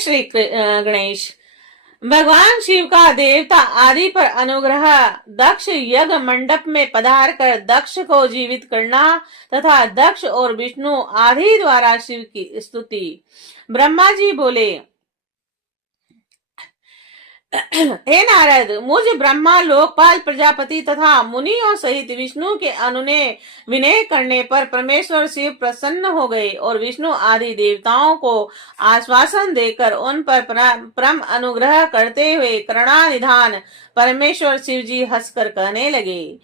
श्री गणेश। भगवान शिव का देवता आदि पर अनुग्रह। दक्ष यज्ञ मंडप में पधार कर दक्ष को जीवित करना तथा दक्ष और विष्णु आदि द्वारा शिव की स्तुति। ब्रह्मा जी बोले, हे नारद, मुझ ब्रह्मा, लोकपाल, प्रजापति तथा मुनियों सहित विष्णु के अनुनय विनय करने पर परमेश्वर शिव प्रसन्न हो गए और विष्णु आदि देवताओं को आश्वासन देकर उन पर परम अनुग्रह करते हुए करुणानिधान परमेश्वर शिव जी हंसकर कहने लगे।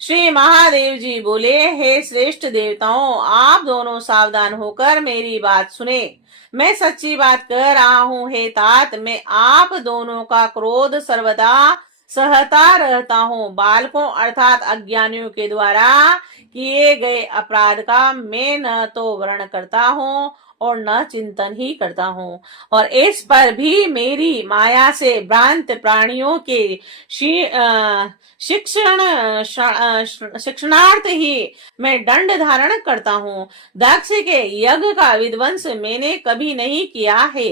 श्री महादेव जी बोले, हे श्रेष्ठ देवताओं, आप दोनों सावधान होकर मेरी बात सुने। मैं सच्ची बात कह रहा हूँ। हे तात, मैं आप दोनों का क्रोध सर्वदा सहता रहता हूँ। बालकों अर्थात अज्ञानियों के द्वारा किए गए अपराध का मैं न तो वर्ण करता हूँ और न चिंतन ही करता हूँ, और इस पर भी मेरी माया से भ्रांत प्राणियों के शिक्षणार्थ ही मैं दंड धारण करता हूँ। दक्ष के यज्ञ का विध्वंस मैंने कभी नहीं किया है।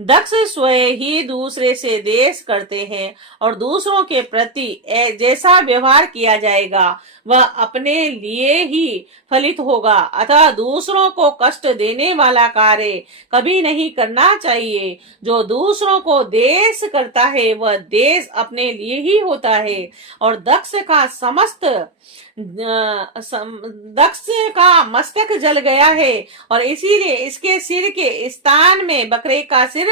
दक्ष स्वयं ही दूसरे से द्वेष करते हैं और दूसरों के प्रति जैसा व्यवहार किया जाएगा वह अपने लिए ही फलित होगा। अतः दूसरों को कष्ट देने वाला कार्य कभी नहीं करना चाहिए। जो दूसरों को द्वेष करता है वह द्वेष अपने लिए ही होता है। और दक्ष का मस्तक जल गया है और इसीलिए इसके सिर के स्थान में बकरे का सिर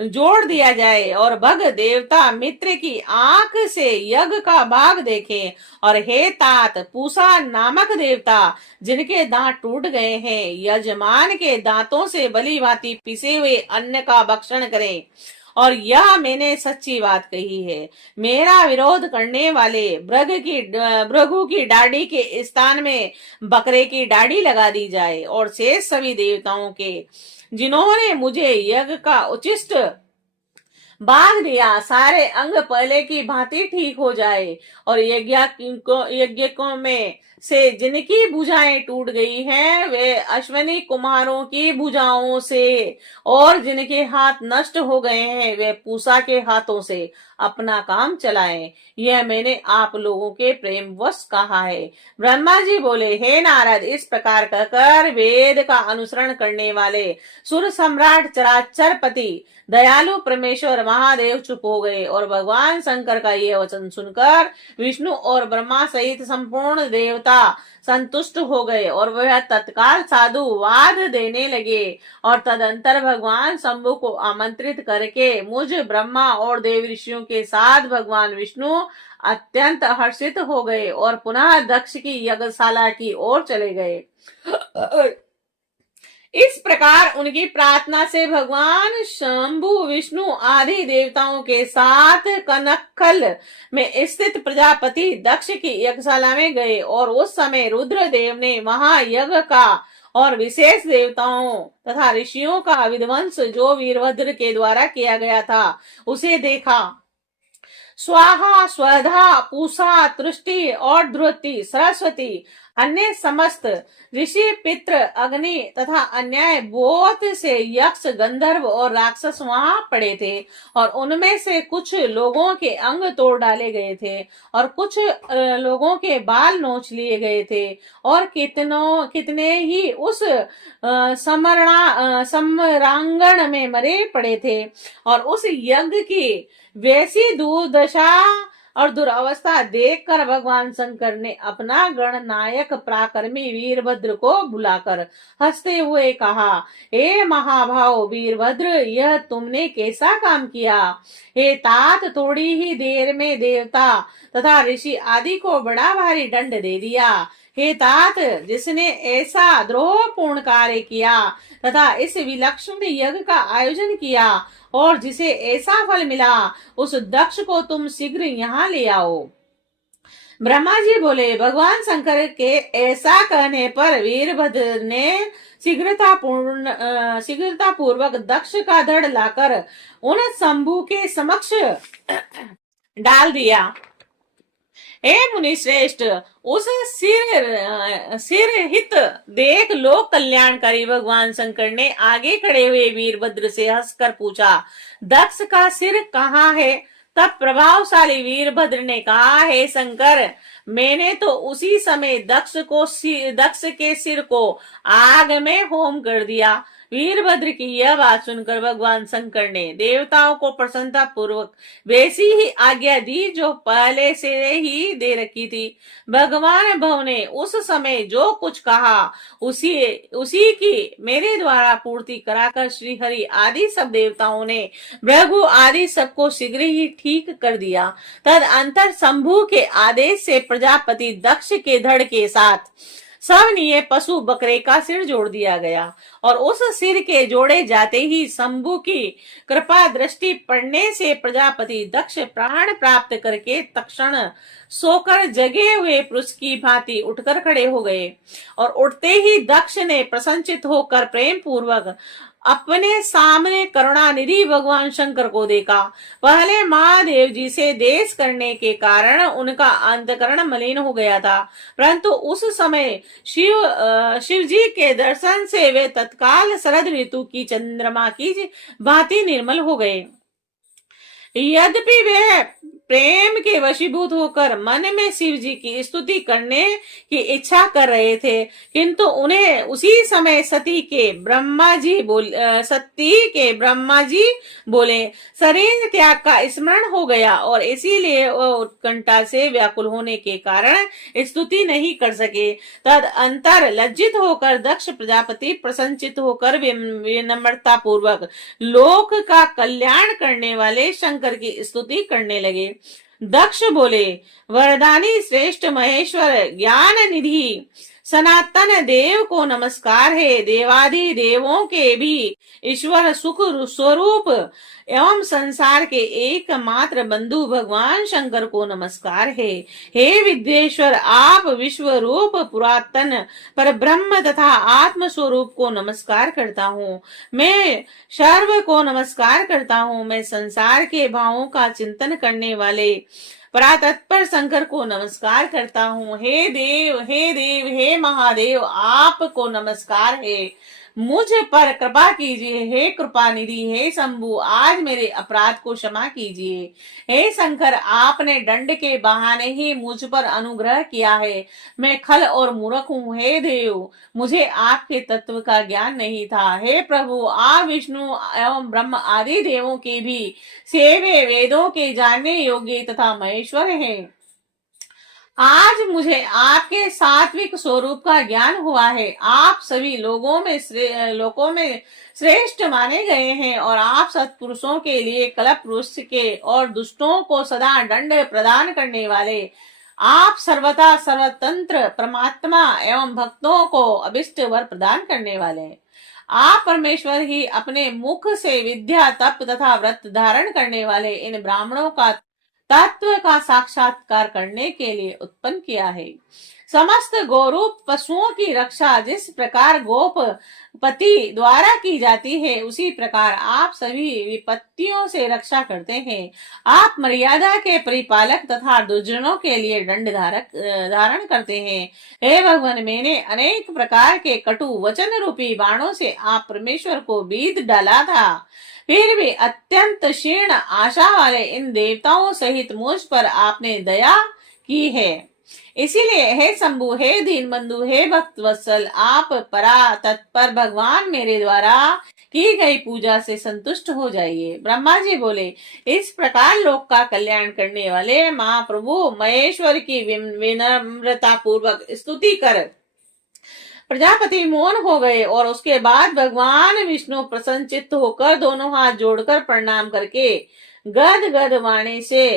जोड़ दिया जाए और भग देवता मित्र की आंख से यज्ञ का भाग देखें। और हे तात, पूसा नामक देवता जिनके दांत टूट गए हैं यजमान के दांतों से भली भांति पिसे हुए अन्न का भक्षण करें। और यह मैंने सच्ची बात कही है। मेरा विरोध करने वाले भृगु की दाढ़ी के स्थान में बकरे की दाढ़ी लगा दी जाए और शेष सभी देवताओं के जिन्होंने मुझे यज्ञ का उचिष्ट बांध दिया सारे अंग पहले की भांति ठीक हो जाए। और यज्ञों में से जिनकी भुजाएं टूट गई हैं वे अश्विनी कुमारों की भुजाओं से, और जिनके हाथ नष्ट हो गए हैं वे पूसा के हाथों से अपना काम चलाएं। यह मैंने आप लोगों के प्रेम वश कहा है। ब्रह्मा जी बोले, हे नारद, इस प्रकार कहकर वेद का अनुसरण करने वाले सुर सम्राट चराचरपति दयालु परमेश्वर महादेव चुप हो गए और भगवान शंकर का यह वचन सुनकर विष्णु और ब्रह्मा सहित संपूर्ण देवता संतुष्ट हो गए और वह तत्काल साधुवाद देने लगे। और तदंतर भगवान शंभु को आमंत्रित करके मुझ ब्रह्मा और देव ऋषियों के साथ भगवान विष्णु अत्यंत हर्षित हो गए और पुनः दक्ष की यज्ञशाला की ओर चले गए। इस प्रकार उनकी प्रार्थना से भगवान शंभु विष्णु आदि देवताओं के साथ कनखल में स्थित प्रजापति दक्ष की यज्ञशाला में गए और उस समय रुद्रदेव ने वहां यज्ञ का और विशेष देवताओं तथा ऋषियों का विध्वंस जो वीरभद्र के द्वारा किया गया था उसे देखा। स्वाहा, स्वधा, पूषा, तुष्टि और ध्रुति, सरस्वती, अन्य समस्त ऋषि, पितृ, अग्नि तथा अन्य बहुत से यक्ष, गंधर्व और राक्षस वहां पड़े थे और उनमें से कुछ लोगों के अंग तोड़ डाले गए थे और कुछ लोगों के बाल नोच लिए गए थे और कितने ही उस समरांगण में मरे पड़े थे। और उस यज्ञ की वैसी दुर्दशा और दुरावस्था देखकर भगवान शंकर ने अपना गणनायक पराक्रमी वीरभद्र को बुलाकर हंसते हुए कहा, हे महाभाव वीरभद्र, यह तुमने कैसा काम किया। हे तात, थोड़ी ही देर में देवता तथा ऋषि आदि को बड़ा भारी दंड दे दिया। हे तात, जिसने ऐसा द्रोहपूर्ण कार्य किया तथा इस विलक्षण यज्ञ का आयोजन किया और जिसे ऐसा फल मिला उस दक्ष को तुम शीघ्र यहाँ ले आओ। ब्रह्मा जी बोले, भगवान शंकर के ऐसा कहने पर वीरभद्र ने शीघ्रता पूर्वक दक्ष का धड़ लाकर उन शंभु के समक्ष डाल दिया। हे मुनि श्रेष्ठ, उस सिर हित देख लोक कल्याणकारी भगवान शंकर ने आगे खड़े हुए वीरभद्र से हंसकर पूछा, दक्ष का सिर कहाँ है? तब प्रभावशाली वीरभद्र ने कहा, हे शंकर, मैंने तो उसी समय दक्ष के सिर को आग में होम कर दिया। वीरभद्र की यह बात सुनकर भगवान शंकर ने देवताओं को प्रसन्नता पूर्वक वैसी ही आज्ञा दी जो पहले से ही दे रखी थी। भगवान भव ने उस समय जो कुछ कहा उसी की मेरे द्वारा पूर्ति कराकर श्री हरि आदि सब देवताओं ने भृगु आदि सबको शीघ्र ही ठीक कर दिया। तद अंतर शंभु के आदेश से प्रजापति दक्ष के धड़ के साथ सब निये पशु बकरे का सिर जोड़ दिया गया और उस सिर के जोड़े जाते ही शंभु की कृपा दृष्टि पड़ने से प्रजापति दक्ष प्राण प्राप्त करके तक्षण सोकर जगे हुए पुरुष की भांति उठकर खड़े हो गए और उठते ही दक्ष ने प्रसन्नचित होकर प्रेम पूर्वक अपने सामने करुणानिधि भगवान शंकर को देखा। पहले महादेव जी से देश करने के कारण उनका अंतकरण मलिन हो गया था, परंतु उस समय शिव जी के दर्शन से वे तत्काल शरद ऋतु की चंद्रमा की भांति निर्मल हो गए। यद्यपि वे प्रेम के वशीभूत होकर मन में शिव जी की स्तुति करने की इच्छा कर रहे थे, किंतु उन्हें उसी समय सती के ब्रह्मा जी बोले शरीर त्याग का स्मरण हो गया और इसीलिए वह उत्कंठा से व्याकुल होने के कारण स्तुति नहीं कर सके। तद अंतर लज्जित होकर दक्ष प्रजापति प्रसन्नचित होकर विनम्रता पूर्वक लोक का कल्याण करने वाले शंकर की स्तुति करने लगे। दक्ष बोले, वरदानी श्रेष्ठ महेश्वर ज्ञान निधि सनातन देव को नमस्कार है। देवादि देवों के भी ईश्वर सुख स्वरूप एवं संसार के एकमात्र बंधु भगवान शंकर को नमस्कार है। हे विद्येश्वर, आप विश्व रूप पुरातन पर ब्रह्म तथा आत्म स्वरूप को नमस्कार करता हूँ। मैं सर्व को नमस्कार करता हूँ। मैं संसार के भावों का चिंतन करने वाले परातत्पर शंकर को नमस्कार करता हूँ। हे देव हे महादेव, आपको नमस्कार है। मुझ पर कृपा कीजिए। हे कृपा निधि, हे शंभु, आज मेरे अपराध को क्षमा कीजिए। हे शंकर, आपने दंड के बहाने ही मुझ पर अनुग्रह किया है। मैं खल और मूर्ख हूँ। हे देव, मुझे आपके तत्व का ज्ञान नहीं था। हे प्रभु, आप विष्णु एवं ब्रह्म आदि देवों के भी सेवे वेदों के जानने योग्य तथा महेश्वर है। आज मुझे आपके सात्विक स्वरूप का ज्ञान हुआ है। आप सभी लोगों में श्रेष्ठ माने गए हैं और आप सत्पुरुषों के लिए कलप पुरुष के और दुष्टों को सदा दंड प्रदान करने वाले, आप सर्वथा सर्वतंत्र परमात्मा एवं भक्तों को अभिष्ट वर प्रदान करने वाले। आप परमेश्वर ही अपने मुख से विद्या तप तथा व्रत धारण करने वाले इन ब्राह्मणों का तत्व का साक्षात्कार करने के लिए उत्पन्न किया है। समस्त गोरूप पशुओं की रक्षा जिस प्रकार गोप पति द्वारा की जाती है, उसी प्रकार आप सभी विपत्तियों से रक्षा करते हैं। आप मर्यादा के परिपालक तथा दुर्जनों के लिए दंड धारण करते हैं। हे भगवान, मैंने अनेक प्रकार के कटु वचन रूपी बाणों से आप परमेश्वर को बीध डाला था, फिर भी अत्यंत क्षीण आशा वाले इन देवताओं सहित मुझ पर आपने दया की है। इसीलिए हे शंभु, हे दीन बंधु, हे भक्त वत्सल, आप परा तत्पर भगवान मेरे द्वारा की गई पूजा से संतुष्ट हो जाइए। ब्रह्मा जी बोले, इस प्रकार लोक का कल्याण करने वाले महाप्रभु महेश्वर की विनम्रता पूर्वक स्तुति कर प्रजापति मौन हो गए और उसके बाद भगवान विष्णु प्रसन्नचित्त होकर दोनों हाथ जोड़कर प्रणाम करके गद वाणी से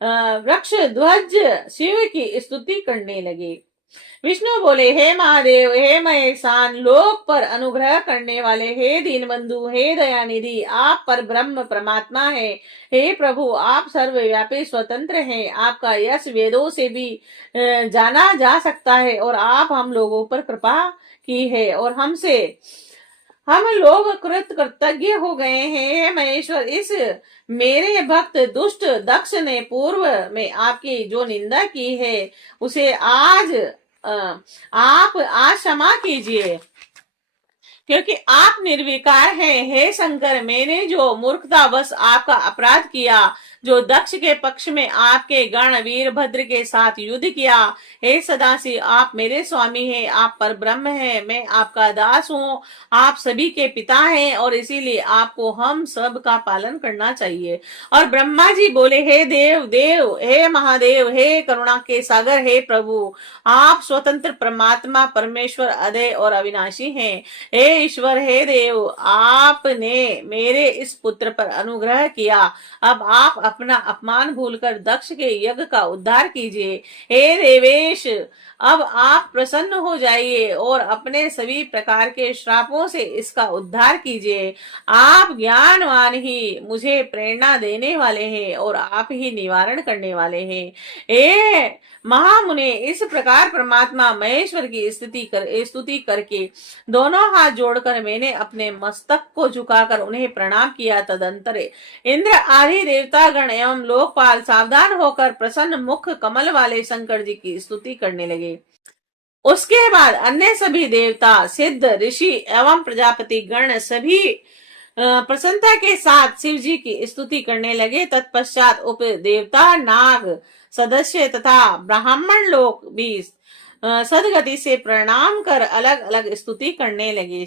वृक्ष ध्वज शिव की स्तुति करने लगे। विष्णु बोले, हे महादेव, हे महेशान, लोक पर अनुग्रह करने वाले, हे दीनबंधु, हे दयानिधि, आप पर ब्रह्म परमात्मा है। हे प्रभु, आप सर्वव्यापी स्वतंत्र हैं। आपका यश वेदों से भी जाना जा सकता है और आप हम लोगों पर कृपा की है और हमसे हम लोग कृत कृतज्ञ हो गए हैं। हे महेश्वर, इस मेरे भक्त दुष्ट दक्ष ने पूर्व में आपकी जो निंदा की है उसे आज आप आज क्षमा कीजिए, क्योंकि आप निर्विकार हैं। हे शंकर, मैंने जो मूर्खतावश आपका अपराध किया, जो दक्ष के पक्ष में आपके गण वीरभद्र के साथ युद्ध किया, हे सदाशिव, आप मेरे स्वामी हैं, आप पर ब्रह्म हैं, मैं आपका दास हूँ, आप सभी के पिता हैं, और इसीलिए आपको हम सब का पालन करना चाहिए। और ब्रह्मा जी बोले, हे देव देव, हे महादेव, हे करुणा के सागर, हे प्रभु, आप स्वतंत्र परमात्मा परमेश्वर अदय और अविनाशी हैं। हे ईश्वर, हे देव, आपने मेरे इस पुत्र पर अनुग्रह किया, अब आप अपना अपमान भूलकर दक्ष के यज्ञ का उद्धार कीजिए। हे देवेश, अब आप प्रसन्न हो जाइए और अपने सभी प्रकार के श्रापों से इसका उद्धार कीजिए। आप ज्ञानवान ही मुझे प्रेरणा देने वाले हैं और आप ही निवारण करने वाले हैं। हे महामुने, इस प्रकार परमात्मा महेश्वर की स्तुति करके दोनों हाथ जोड़कर मैंने अपने मस्तक को झुकाकर उन्हें प्रणाम किया। तदंतर इंद्र आदि देवतागण एवं लोकपाल सावधान होकर प्रसन्न मुख कमल वाले शंकर जी की स्तुति करने लगे। उसके बाद अन्य सभी देवता, सिद्ध, ऋषि एवं प्रजापति गण सभी प्रसन्नता के साथ शिव जी की स्तुति करने लगे। तत्पश्चात उप देवता, नाग सदस्य तथा ब्राह्मण लोग भी सदगति से प्रणाम कर अलग अलग स्तुति करने लगे।